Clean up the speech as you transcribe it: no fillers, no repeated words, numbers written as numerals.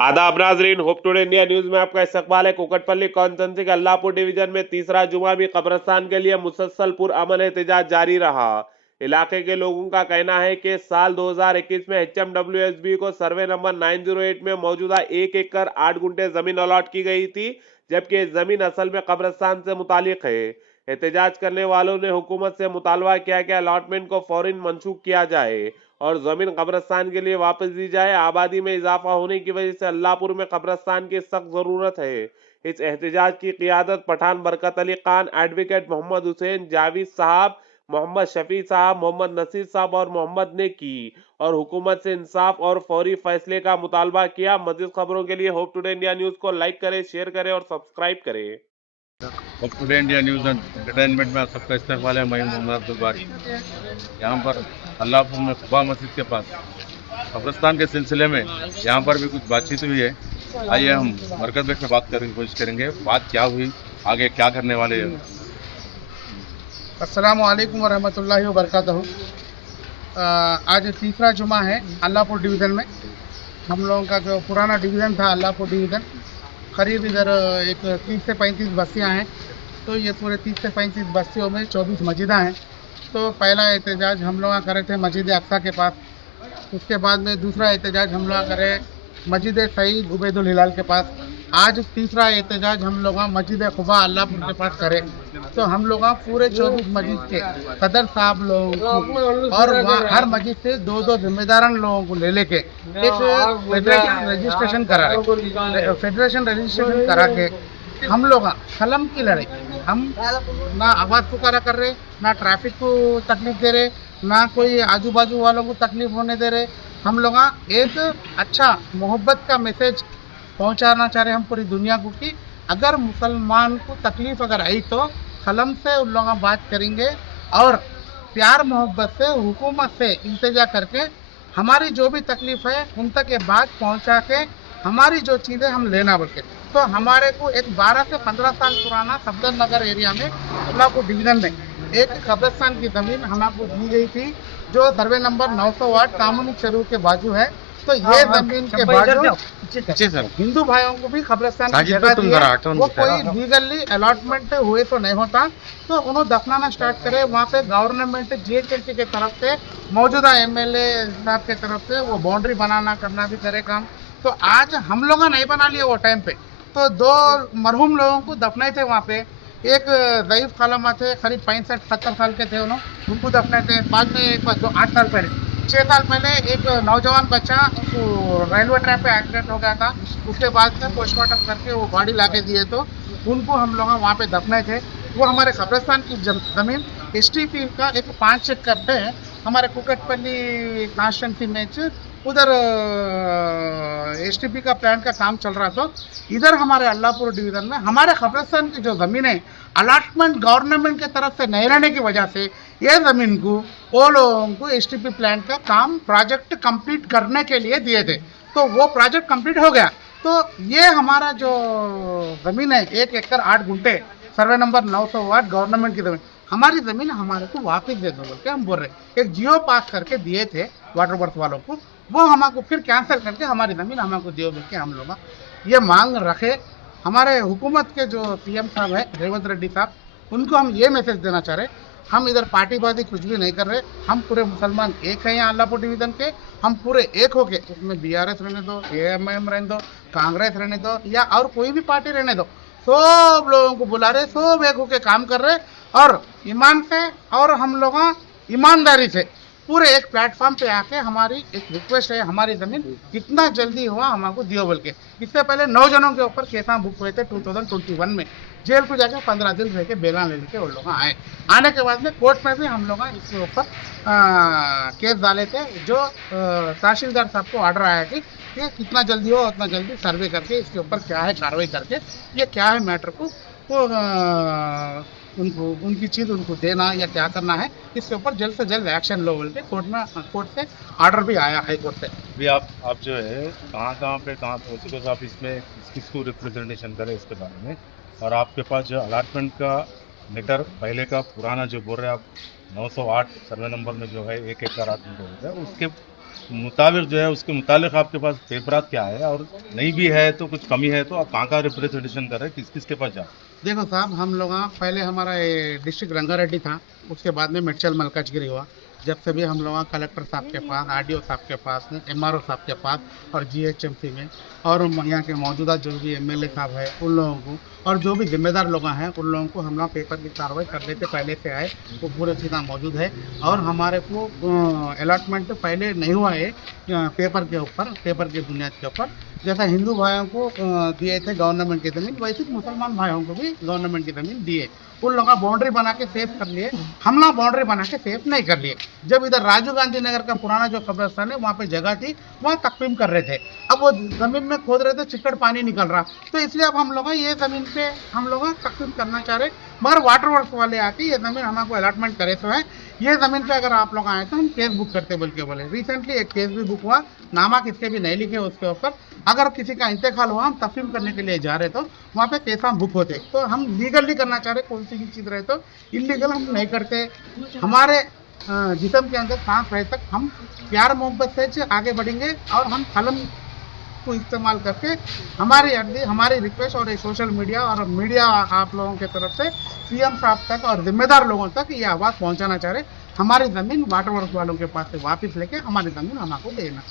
आदाब नाजरीन, hope today India news में आपका इस्तकबाल है। कुकटपल्ली कॉन्स्टिट्यूंसी के अल्लाहपुर डिवीजन में तीसरा जुमा भी कब्रिस्तान के लिए मुसलसल पुरअमन एहतजाज जारी रहा। इलाके के लोगों का कहना है कि साल 2021 में HMWSB को सर्वे नंबर 908 में मौजूदा 1 एकड़ 8 गुंठे जमीन अलॉट की गई थी, जबकि जमीन असल में कब्रिस्तान से मुतालिक है। एहतजाज करने वालों ने हुकूमत से मुतालबा किया कि अलॉटमेंट को फौरन मंसूख किया जाए और जमीन कब्रिस्तान के लिए वापस दी जाए। आबादी में इजाफा होने की वजह से अल्लाहपुर में कब्रिस्तान की सख्त जरूरत है। इस एहतजाज की क़ियादत पठान बरकत अली खान, एडवोकेट मोहम्मद हुसैन, जावेद साहब, मोहम्मद शफी साहब, मोहम्मद नसीर साहब और मोहम्मद ने की और हुकूमत से इंसाफ और फौरी फैसले का मुतालबा किया। मज़ीद खबरों के लिए होप टुडे इंडिया न्यूज़ को लाइक करें, शेयर करें और सब्सक्राइब करें। अब today India news and entertainment में आप सबका इस्तेमाल है। मैं मोहम्मद अब्दुल बारी यहाँ पर अल्लाहपुर में खुबा मस्जिद के पास कब्रिस्तान के सिलसिले में यहाँ पर भी कुछ बातचीत हुई है। आइए हम मरकज़ में बात करने की कोशिश करेंगे, बात क्या हुई, आगे क्या करने वाले हैं। अस्सलामु अलैकुम वरहमतुल्लाहि वबरकातुहू। आज तीसरा जुमा है अल्लाहपुर डिवीज़न में। हम लोगों का जो पुराना डिवीज़न था अल्लाहपुर डिवीज़न, करीब इधर एक 30 से 35 बस्तियाँ हैं। तो ये पूरे 30 से 35 बस्तियों में 24 मस्जिदाँ हैं। तो पहला एहतजाज हम लोग करे थे मस्जिद अक्सा के पास, उसके बाद में दूसरा एहतजाज हम लोग करे मस्जिद सईद उबैदुल हिलाल के पास। आज तीसरा एहतजाज हम लोग मस्जिद खुबा अल्लाहपुर के पास करे। तो हम लोग पूरे 24 मस्जिद के सदर साहब लोगों को और वहाँ हर मस्जिद से दो जिम्मेदारान लोगों को ले लेके एक फेडरेशन रजिस्ट्रेशन करा रहे। फेडरेशन रजिस्ट्रेशन करा के हम लोग कलम की लड़ाई, हम ना आवाज़ पुकारा कर रहे, ना ट्रैफिक को तकलीफ दे रहे, ना कोई आजू बाजू वालों को तकलीफ होने दे रहे। हम लोग एक अच्छा मोहब्बत का मैसेज पहुंचाना चाह रहे हम पूरी दुनिया को कि अगर मुसलमान को तकलीफ अगर आई तो कलम से उन लोग बात करेंगे और प्यार मोहब्बत से हुकूमत से इंतजा करके हमारी जो भी तकलीफ है उन तक ये बात पहुंचा के हमारी जो चीज़ें हम लेना बोलते। तो हमारे को एक 12 से 15 साल पुराना सफदर नगर एरिया में अल्लाहपुर डिवीज़न में एक कब्रिस्तान की ज़मीन हमको दी गई थी, जो सर्वे नंबर 908 कामूनी चरू के बाजू है। तो ये जमीन के बाजू हिंदू भाइयों को भी कब्रिस्तान की जगह दी है। वो कोई लीगली अलॉटमेंट हुए तो नहीं होता, तो उन्होंने दफनाना स्टार्ट करे। वहाँ पे गवर्नमेंट GHMC के तरफ से मौजूदा MLA साहब के तरफ से वो बाउंड्री बनाना करना भी करे काम। तो आज हम लोग नहीं बना लिए वो टाइम पे, तो 2 मरहूम लोगों को दफनाए थे वहाँ पे। एक ज़ईफ़ खालमा थे, करीब 65-70 साल के थे, उनको दफनाए थे। बाद में एक 8 साल पहले 6 साल पहले एक नौजवान बच्चा रेलवे ट्रैक पे एक्सीडेंट हो गया था। उसके बाद में पोस्टमार्टम करके वो बॉडी ला के दिए, तो उनको हम लोग वहाँ पे दफनाए थे। वो हमारे कब्रिस्तान की ज़मीन STP का एक 5 एकड़ है हमारे कुकटपल्ली कॉन्स्टिट्यूंसी में। उधर STP का प्लान का काम चल रहा। तो इधर हमारे अल्लाहपुर डिवीज़न में हमारे कब्रिस्तान की जो ज़मीन है अलॉटमेंट गवर्नमेंट की तरफ से नहीं रहने की वजह से ये ज़मीन को वो लोगों को STP प्लान का काम प्रोजेक्ट कंप्लीट करने के लिए दिए थे। तो वो प्रोजेक्ट कंप्लीट हो गया। तो ये हमारा जो ज़मीन है 1 एकड़ 8 गुंठे सर्वे नंबर 908 गवर्नमेंट की ज़मीन, हमारी ज़मीन हमारे को वापस दे दो बोल के हम बोल रहे। एक जियो पास करके दिए थे वाटर वर्थ वालों को, वो हमको फिर कैंसिल करके हमारी ज़मीन हमको दियो बोल के हम लोग ये मांग रखे। हमारे हुकूमत के जो PM साहब है रेवंत रेड्डी साहब, उनको हम ये मैसेज देना चाह रहे, हम इधर पार्टीबाजी कुछ भी नहीं कर रहे। हम पूरे मुसलमान एक हैं यहाँ अल्लाहपुर डिवीज़न के। हम पूरे एक होके, उसमें BRS रहने दो, AMM रहने दो, कांग्रेस रहने दो या और कोई भी पार्टी रहने दो, सब लोगों को बुला रहे, सब एक होके काम कर रहे और ईमान से और हम लोग ईमानदारी से पूरे एक प्लेटफॉर्म पे आके हमारी एक रिक्वेस्ट है, हमारी ज़मीन जितना जल्दी हुआ हमको दियो बोल के। इससे पहले 9 जनों के ऊपर केसा बुक हुए थे 2021 में। जेल को जाके 15 दिन रह के बेला ले लेके वो लोग आए। आने के बाद में कोर्ट में भी हम लोग इसके ऊपर केस डाले थे, जो तहसीलदार साहब को ऑर्डर आया कि ये कितना जल्दी हो उतना जल्दी सर्वे करके इसके ऊपर क्या है कार्रवाई करके ये क्या है मैटर को वो उनको उनकी चीज़ उनको देना या क्या करना है, इसके ऊपर जल्द से जल्द एक्शन लो बोल के कोर्ट से ऑर्डर भी आया हाई कोर्ट से। अभी आप जो है कहाँ पे उस ऑफिस में किसको रिप्रेजेंटेशन करें इसके बारे में, और आपके पास जो अलाटमेंट का लेटर पहले का पुराना जो बोल रहे हैं आप 908 सर्वे नंबर में जो है 1 एकड़ 8 गुंठे है, उसके मुताबिक जो है उसके मुतालिक आपके पास पेपरात क्या है, और नहीं भी है तो कुछ कमी है तो आप कहाँ रिप्रेजेंटेशन कर रहे हैं, किस किस के पास जाए? देखो साहब, हम लोग पहले हमारा ये डिस्ट्रिक्ट रंगारेड्डी था, उसके बाद में मेडचल मलकाजगिरी हुआ। जब से भी हम लोग कलेक्टर साहब के पास, आरडीओ साहब के पास, एमआरओ साहब के पास और जीएचएमसी में, और यहाँ के मौजूदा जो भी एमएलए साहब है उन लोगों को, और जो भी जिम्मेदार लोग हैं उन लोगों को हम लोग पेपर की कार्रवाई करने से पहले से आए, वो पूरे सीधा मौजूद है। और हमारे को अलॉटमेंट तो पहले नहीं हुआ है पेपर के ऊपर, पेपर की बुनियाद के ऊपर। जैसा हिंदू भाइयों को दिए थे गवर्नमेंट की ज़मीन, वैसे ही मुसलमान भाइयों को भी गवर्नमेंट की ज़मीन दिए। उन लोगों का बाउंड्री बना के सेफ कर लिए, हम लोग बाउंड्री बना के सेफ नहीं कर लिए। जब इधर राजीव गांधी नगर का पुराना जो कब्रिस्तान है वहाँ पे जगह थी, वहाँ तकसीम कर रहे थे। अब वो ज़मीन में खोद रहे थे, चिकड़ पानी निकल रहा, तो इसलिए अब हम लोग ये ज़मीन पे हम लोग तकसीम करना चाह रहे। मगर वाटर वर्क्स वाले आके ये ज़मीन हमको अलॉटमेंट करे तो है, ये ज़मीन पे अगर आप लोग आए तो हम केस बुक करते बोल के बोले। रिसेंटली एक केस भी बुक हुआ, नामा किसके भी नहीं लिखे उसके ऊपर। अगर किसी का इंतकाल हुआ, हम तफसीम करने के लिए जा रहे तो वहाँ पे केस हम बुक होते। तो हम लीगली करना चाह रहे, कौन सी भी चीज़ रहे तो इलीगल हम नहीं करते। हमारे जिस्म के अंदर सांस रहे तक हम प्यार मोहब्बत से आगे बढ़ेंगे, और हम कलम को इस्तेमाल करके हमारी अर्जी, हमारी रिक्वेस्ट और सोशल मीडिया और मीडिया आप लोगों की तरफ से सीएम साहब तक और जिम्मेदार लोगों तक ये आवाज़ पहुंचाना चाह रहे, हमारी ज़मीन वाटर वर्क्स वालों के पास से वापस लेके हमारी ज़मीन हमको देना।